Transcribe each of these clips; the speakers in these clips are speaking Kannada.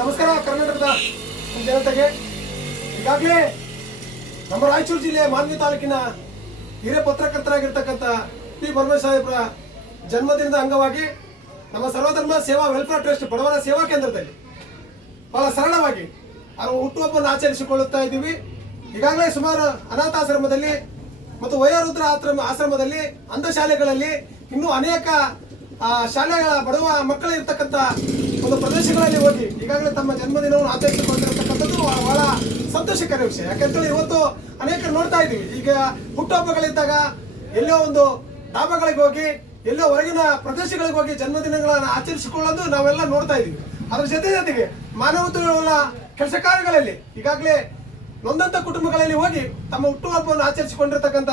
ನಮಸ್ಕಾರ, ಕರ್ನಾಟಕದ ಜನತೆಗೆ. ಈಗಾಗಲೇ ನಮ್ಮ ರಾಯಚೂರು ಜಿಲ್ಲೆ ಮಾನ್ವಿ ತಾಲೂಕಿನ ಹಿರಿಯ ಪತ್ರಕರ್ತರಾಗಿರ್ತಕ್ಕಂಥ ಪಿ. ಪರಮೇಶ್ ಸಾಹೇಬ್ರ ಜನ್ಮದಿನದ ಅಂಗವಾಗಿ ನಮ್ಮ ಸರ್ವಧರ್ಮ ಸೇವಾ ವೆಲ್ಫೇರ್ ಟ್ರಸ್ಟ್ ಬಡವರ ಸೇವಾ ಕೇಂದ್ರದಲ್ಲಿ ಬಹಳ ಸರಳವಾಗಿ ಅವರು ಹುಟ್ಟುಹಬ್ಬವನ್ನು ಆಚರಿಸಿಕೊಳ್ಳುತ್ತಾ ಇದ್ದೀವಿ. ಈಗಾಗಲೇ ಸುಮಾರು ಅನಾಥಾಶ್ರಮದಲ್ಲಿ ಮತ್ತು ವಯೋವೃದ್ಧರ ಆಶ್ರಮ ಆಶ್ರಮದಲ್ಲಿ, ಅಂಧಶಾಲೆಗಳಲ್ಲಿ ಇನ್ನೂ ಅನೇಕ ಶಾಲೆಗಳ ಬಡವ ಮಕ್ಕಳು ಇರ್ತಕ್ಕಂಥ ಒಂದು ಪ್ರದೇಶಗಳಲ್ಲಿ ಹೋಗಿ ಈಗಾಗಲೇ ತಮ್ಮ ಜನ್ಮದಿನವನ್ನು ಆಚರಿಸಿಕೊಂಡಿರತಕ್ಕಂಥದ್ದು ಬಹಳ ಸಂತೋಷಕರ ವಿಷಯ. ಯಾಕಂತೇಳಿ ಇವತ್ತು ಅನೇಕರು ನೋಡ್ತಾ ಇದ್ದೀವಿ. ಈಗ ಹುಟ್ಟುಹಬ್ಬಗಳಿದ್ದಾಗ ಎಲ್ಲೋ ಒಂದು ಡಾಬಾಗಳಿಗೆ ಹೋಗಿ, ಎಲ್ಲೋ ಹೊರಗಿನ ಪ್ರದೇಶಗಳಿಗೆ ಹೋಗಿ ಜನ್ಮದಿನಗಳನ್ನು ಆಚರಿಸಿಕೊಳ್ಳೋದು ನಾವೆಲ್ಲ ನೋಡ್ತಾ ಇದ್ದೀವಿ. ಅದ್ರ ಜೊತೆ ಜೊತೆಗೆ ಮಾನವತೆಗಳ ಕೆಲಸ ಕಾರ್ಯಗಳಲ್ಲಿ ಈಗಾಗಲೇ ನೊಂದಂತ ಕುಟುಂಬಗಳಲ್ಲಿ ಹೋಗಿ ತಮ್ಮ ಹುಟ್ಟುಹಬ್ಬವನ್ನು ಆಚರಿಸಿಕೊಂಡಿರ್ತಕ್ಕಂಥ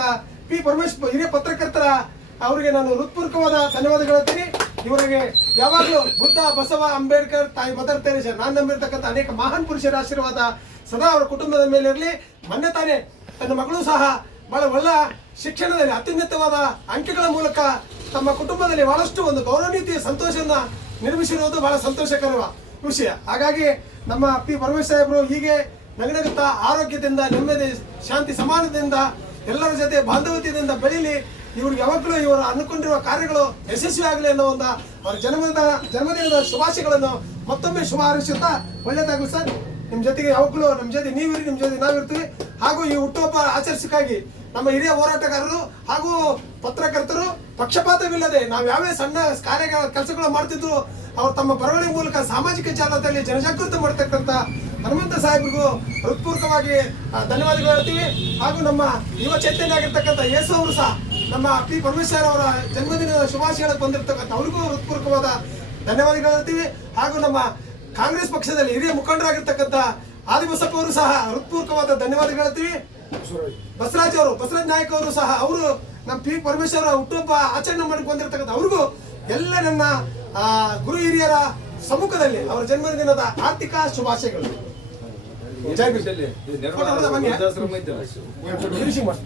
ಪಿ ಪರಮೇಶ್ ಹಿರಿಯ ಪತ್ರಕರ್ತರ, ಅವರಿಗೆ ನಾನು ಹೃತ್ಪೂರ್ವಕವಾದ ಧನ್ಯವಾದಗಳು ಹೇಳ್ತೀನಿ. ಇವರಿಗೆ ಯಾವಾಗಲೂ ಬುದ್ಧ, ಬಸವ, ಅಂಬೇಡ್ಕರ್, ತಾಯಿ ಮದರ್ ತೆರೇಸ, ನಾನು ನಂಬಿರ್ತಕ್ಕಂಥ ಅನೇಕ ಮಹಾನ್ ಪುರುಷರ ಆಶೀರ್ವಾದ ಸದಾ ಅವರ ಕುಟುಂಬದ ಮೇಲೆ ಇರಲಿ. ಮೊನ್ನೆ ತಾನೇ ತನ್ನ ಮಗಳು ಸಹ ಬಹಳ ಒಳ್ಳೆ ಶಿಕ್ಷಣದಲ್ಲಿ ಅತ್ಯುನ್ನತವಾದ ಅಂಕಿಗಳ ಮೂಲಕ ತಮ್ಮ ಕುಟುಂಬದಲ್ಲಿ ಬಹಳಷ್ಟು ಒಂದು ಗೌರವನೀತಿಯ ಸಂತೋಷವನ್ನು ನಿರ್ಮಿಸಿರುವುದು ಬಹಳ ಸಂತೋಷಕರ ವಿಷಯ. ಹಾಗಾಗಿ ನಮ್ಮ ಪಿ ಪರಮೇಶ್ ಸಾಹೇಬರು ಹೀಗೆ ನಗನಗುತ್ತಾ ಆರೋಗ್ಯದಿಂದ, ನೆಮ್ಮದಿ, ಶಾಂತಿ ಸಮಾನದಿಂದ ಎಲ್ಲರ ಜೊತೆ ಬಾಂಧವ್ಯದಿಂದ ಬೆಳೀಲಿ. ಇವ್ರಿಗೆ ಯಾವಾಗಲೂ ಇವರು ಅನ್ಕೊಂಡಿರುವ ಕಾರ್ಯಗಳು ಯಶಸ್ವಿ ಆಗಲಿ ಅನ್ನೋ ಒಂದು ಅವರ ಜನ್ಮದ, ಜನ್ಮದಿನದ ಶುಭಾಶಯಗಳನ್ನು ಮತ್ತೊಮ್ಮೆ ಶುಭ ಹಾರೈಸುತ್ತಾ ಒಳ್ಳೆಯದಾಗಲಿ ಸರ್. ನಿಮ್ಮ ಜೊತೆಗೆ ಯಾವಾಗಲೂ ನಮ್ಮ ಜೊತೆ ನೀವಿರಿ ನಿಮ್ಮ ಜೊತೆ ನಾವಿರ್ತೀವಿ ಹಾಗೂ ಈ ಹುಟ್ಟುಹಬ್ಬ ಆಚರಿಸಕ್ಕಾಗಿ ನಮ್ಮ ಹಿರಿಯ ಹೋರಾಟಗಾರರು ಹಾಗೂ ಪತ್ರಕರ್ತರು ಪಕ್ಷಪಾತವಿಲ್ಲದೆ ನಾವು ಯಾವ್ಯಾವ ಸಣ್ಣ ಕಾರ್ಯ, ಕೆಲಸಗಳು ಮಾಡ್ತಿದ್ರು, ಅವರು ತಮ್ಮ ಬರವಣಿಗೆ ಮೂಲಕ ಸಾಮಾಜಿಕ ಜಾಲದಲ್ಲಿ ಜನಜಾಗೃತಿ ಮಾಡ್ತಕ್ಕಂಥ ಹನುಮಂತ ಸಾಹೇಬ್ರಿಗೂ ಹೃತ್ಪೂರ್ವಕವಾಗಿ ಧನ್ಯವಾದಗಳು ಹೇಳ್ತೀವಿ. ಹಾಗೂ ನಮ್ಮ ಯುವ ಚೈತನ್ಯ ಆಗಿರ್ತಕ್ಕಂಥ ಯೇಸು ಅವರು ಸಹ ನಮ್ಮ ಪಿ ಪರಮೇಶ್ವರ್ ಅವರ ಜನ್ಮದಿನದ ಶುಭಾಶಯಗಳಿಗೆ ಬಂದಿರತಕ್ಕಂಥ ಅವ್ರಿಗೂ ಹೃತ್ಪೂರ್ವಕವಾದ ಧನ್ಯವಾದಗಳು ಹೇಳ್ತೀವಿ. ಹಾಗೂ ನಮ್ಮ ಕಾಂಗ್ರೆಸ್ ಪಕ್ಷದಲ್ಲಿ ಹಿರಿಯ ಮುಖಂಡರಾಗಿರ್ತಕ್ಕಂಥ ಆದಿಬಸಪ್ಪ ಅವರು ಸಹ ಹೃತ್ಪೂರ್ವಕವಾದ ಧನ್ಯವಾದಗಳು ಹೇಳ್ತೀವಿ. ಬಸವರಾಜ್ ಅವರು, ಬಸವರಾಜ್ ನಾಯಕ್ ಅವರು ಸಹ ಅವರು ನಮ್ಮ ಪಿ ಪರಮೇಶ್ವರ ಹುಟ್ಟುಹಬ್ಬ ಆಚರಣೆ ಮಾಡಿ ಬಂದಿರತಕ್ಕಂಥ ಅವ್ರಿಗೂ ಎಲ್ಲ ನನ್ನ ಗುರು ಹಿರಿಯರ ಸಮ್ಮುಖದಲ್ಲಿ ಅವರ ಜನ್ಮದಿನದ ಆರ್ಥಿಕ ಶುಭಾಶಯಗಳು. ಫೋಟೋ ಹೊಡೆದ ಬನ್ನಿ. ಫಿನಿಶಿಂಗ್ ಮಾಡಿ.